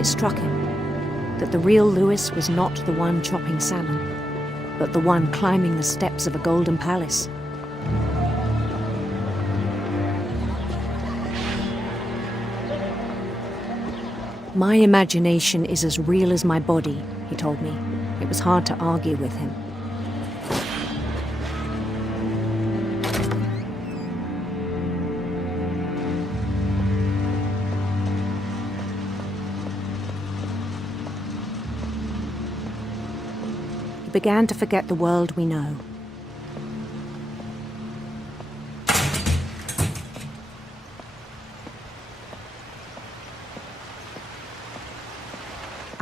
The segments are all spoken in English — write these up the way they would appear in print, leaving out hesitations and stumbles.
it struck him that the real Lewis was not the one chopping salmon, but the one climbing the steps of a golden palace. My imagination is as real as my body, he told me. It was hard to argue with him. He began to forget the world we know.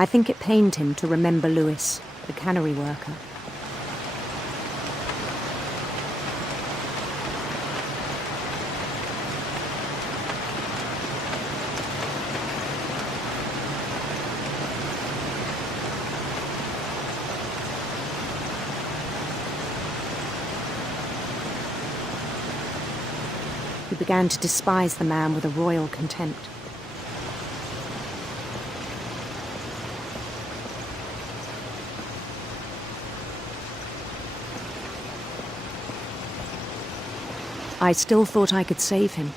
I think it pained him to remember Lewis, the cannery worker. He began to despise the man with a royal contempt. I still thought I could save him.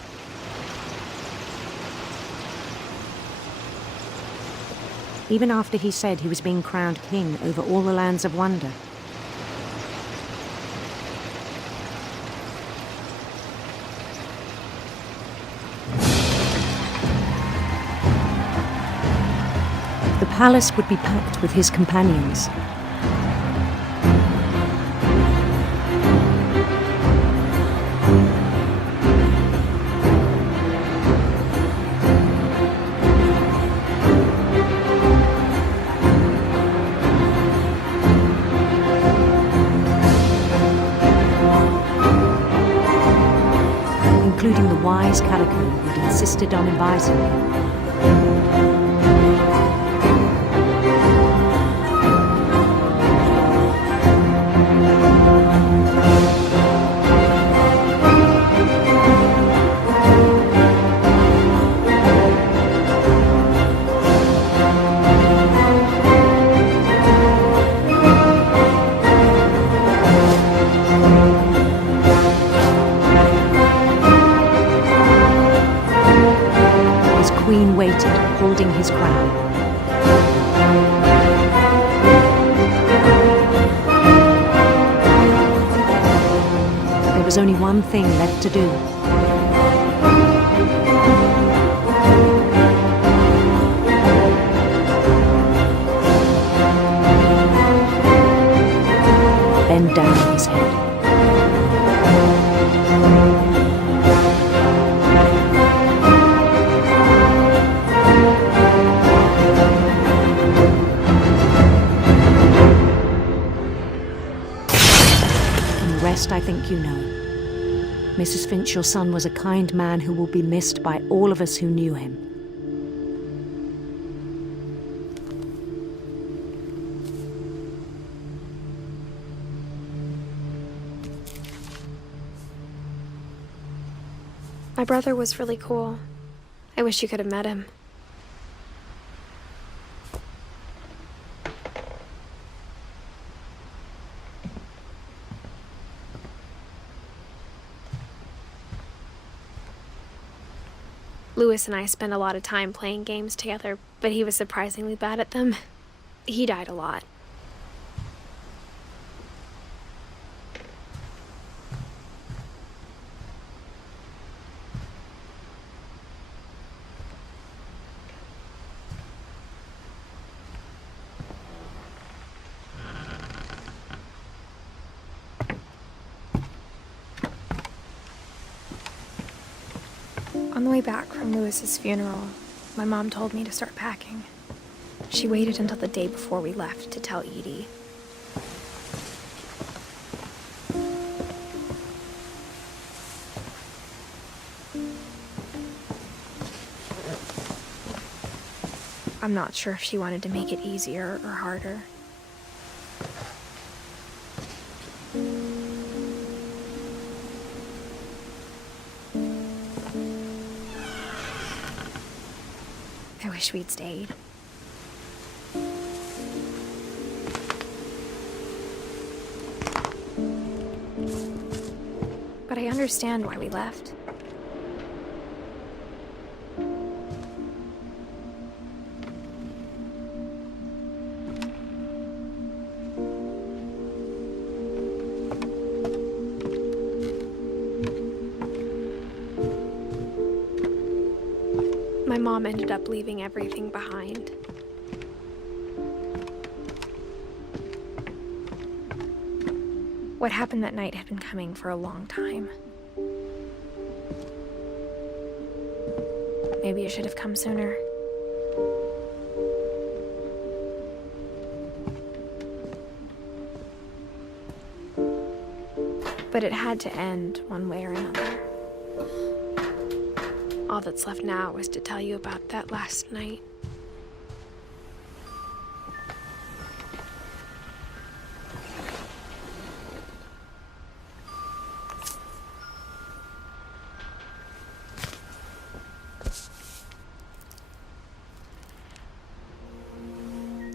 Even after he said he was being crowned king over all the lands of wonder. The palace would be packed with his companions. Including the wise Calico who'd insisted on advising me. Queen waited, holding his crown. There was only one thing left to do. Bend down his head. I think you know. Mrs. Finch, your son was a kind man who will be missed by all of us who knew him. My brother was really cool. I wish you could have met him. Lewis and I spent a lot of time playing games together, but he was surprisingly bad at them. He died a lot. On the way back from Lewis's funeral, my mom told me to start packing. She waited until the day before we left to tell Edie. I'm not sure if she wanted to make it easier or harder. I wish we'd stayed. but I understand why we left. My mom ended up leaving everything behind. What happened that night had been coming for a long time. Maybe it should have come sooner. But it had to end one way or another. All that's left now is to tell you about that last night.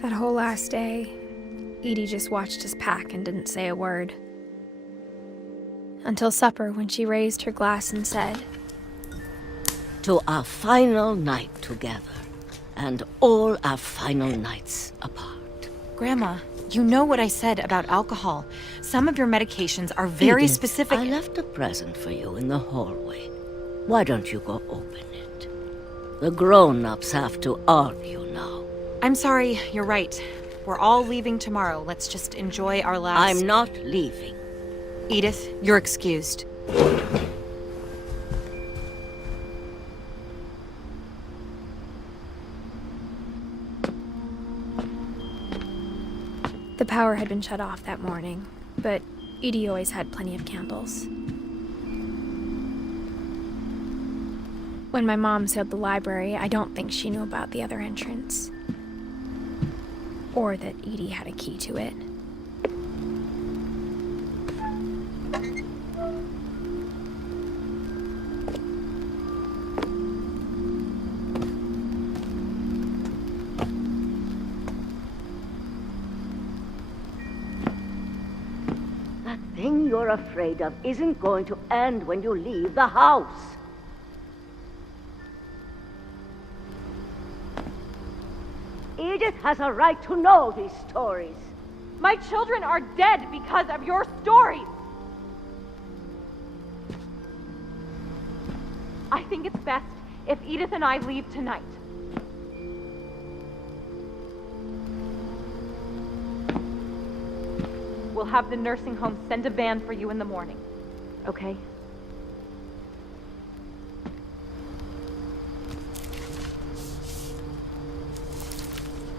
That whole last day, Edie just watched us pack and didn't say a word. Until supper, when she raised her glass and said, "To our final night together, and all our final nights apart." Grandma, you know what I said about alcohol. Some of your medications are very Edith, specific. I left a present for you in the hallway. Why don't you go open it? The grown-ups have to argue now. I'm sorry, you're right. We're all leaving tomorrow. Let's just enjoy our last... I'm not leaving. Edith, you're excused. the power had been shut off that morning, but Edie always had plenty of candles. When my mom sealed the library, I don't think she knew about the other entrance. Or that Edie had a key to it. That thing you're afraid of isn't going to end when you leave the house. Edith has a right to know these stories. My children are dead because of your stories! I think it's best if Edith and I leave tonight. We'll have the nursing home send a van for you in the morning, okay?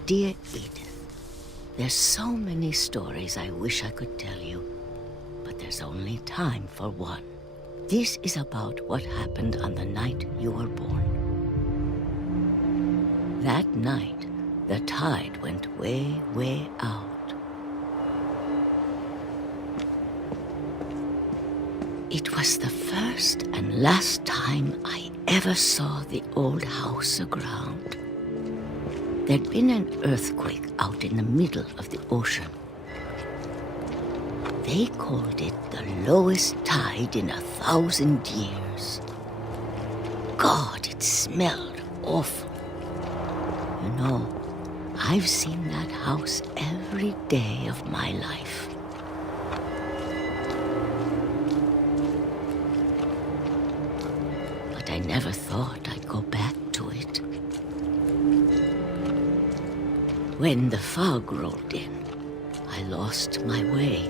Dear Edith, there's so many stories I wish I could tell you, but there's only time for one. This is about what happened on the night you were born. That night, the tide went way, way out. It was the first and last time I ever saw the old house aground. There'd been an earthquake out in the middle of the ocean. They called it the lowest tide in 1,000 years. God, it smelled awful. You know, I've seen that house every day of my life. But I never thought I'd go back to it. When the fog rolled in, I lost my way.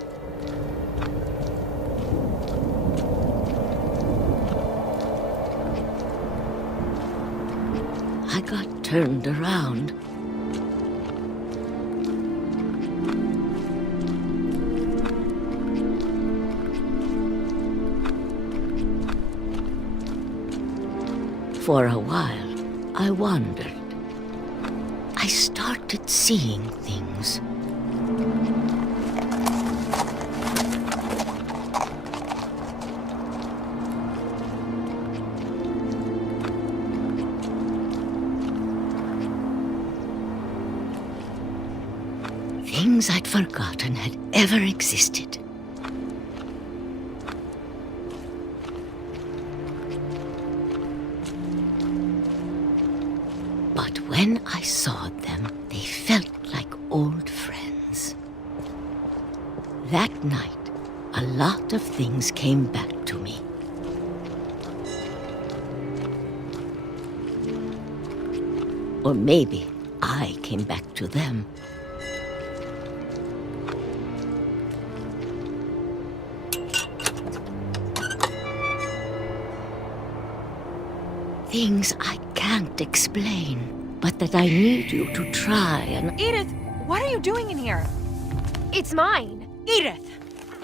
I got turned around. For a while, I wandered. I started seeing things. Things I'd forgotten had ever existed. I saw them, they felt like old friends. That night, a lot of things came back to me. Or maybe I came back to them. Things I can't explain, but that I need you to try and... Edith, what are you doing in here? It's mine. Edith!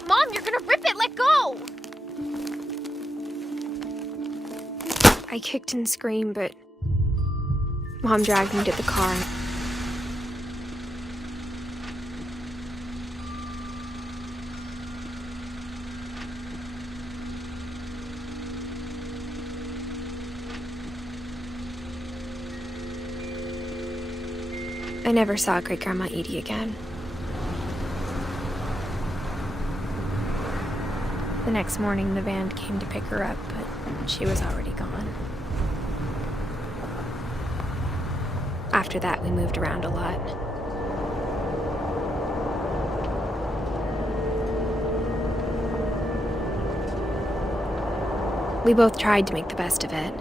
Mom, you're gonna rip it! Let go! I kicked and screamed, but Mom dragged me to the car. I never saw Great-Grandma Edie again. The next morning, the van came to pick her up, but she was already gone. After that, we moved around a lot. We both tried to make the best of it.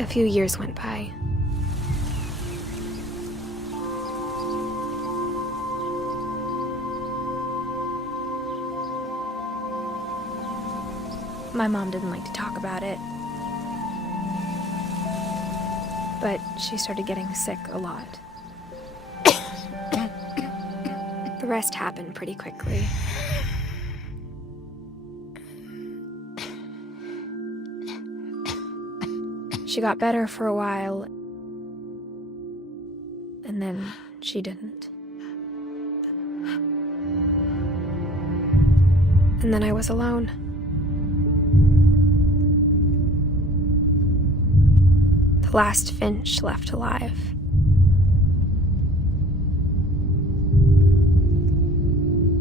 A few years went by. My mom didn't like to talk about it, but she started getting sick a lot. The rest happened pretty quickly. She got better for a while, and then she didn't. And then I was alone. The last Finch left alive.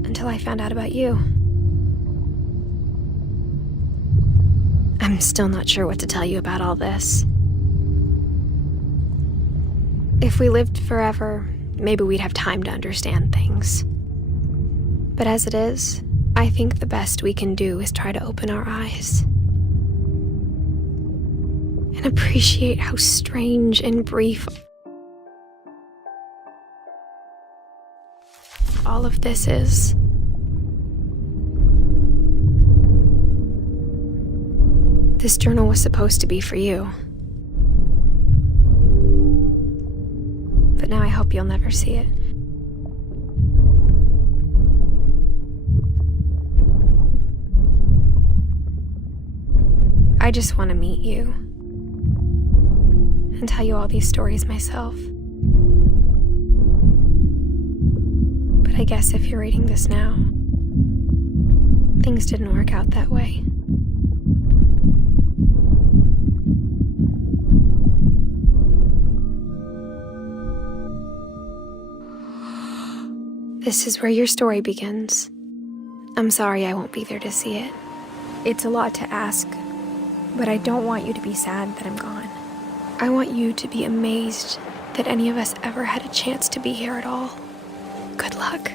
Until I found out about you. I'm still not sure what to tell you about all this. If we lived forever, maybe we'd have time to understand things. But as it is, I think the best we can do is try to open our eyes. And appreciate how strange and brief all of this is. This journal was supposed to be for you. But now I hope you'll never see it. I just want to meet you and tell you all these stories myself. But I guess if you're reading this now, things didn't work out that way. This is where your story begins. I'm sorry I won't be there to see it. It's a lot to ask, but I don't want you to be sad that I'm gone. I want you to be amazed that any of us ever had a chance to be here at all. Good luck.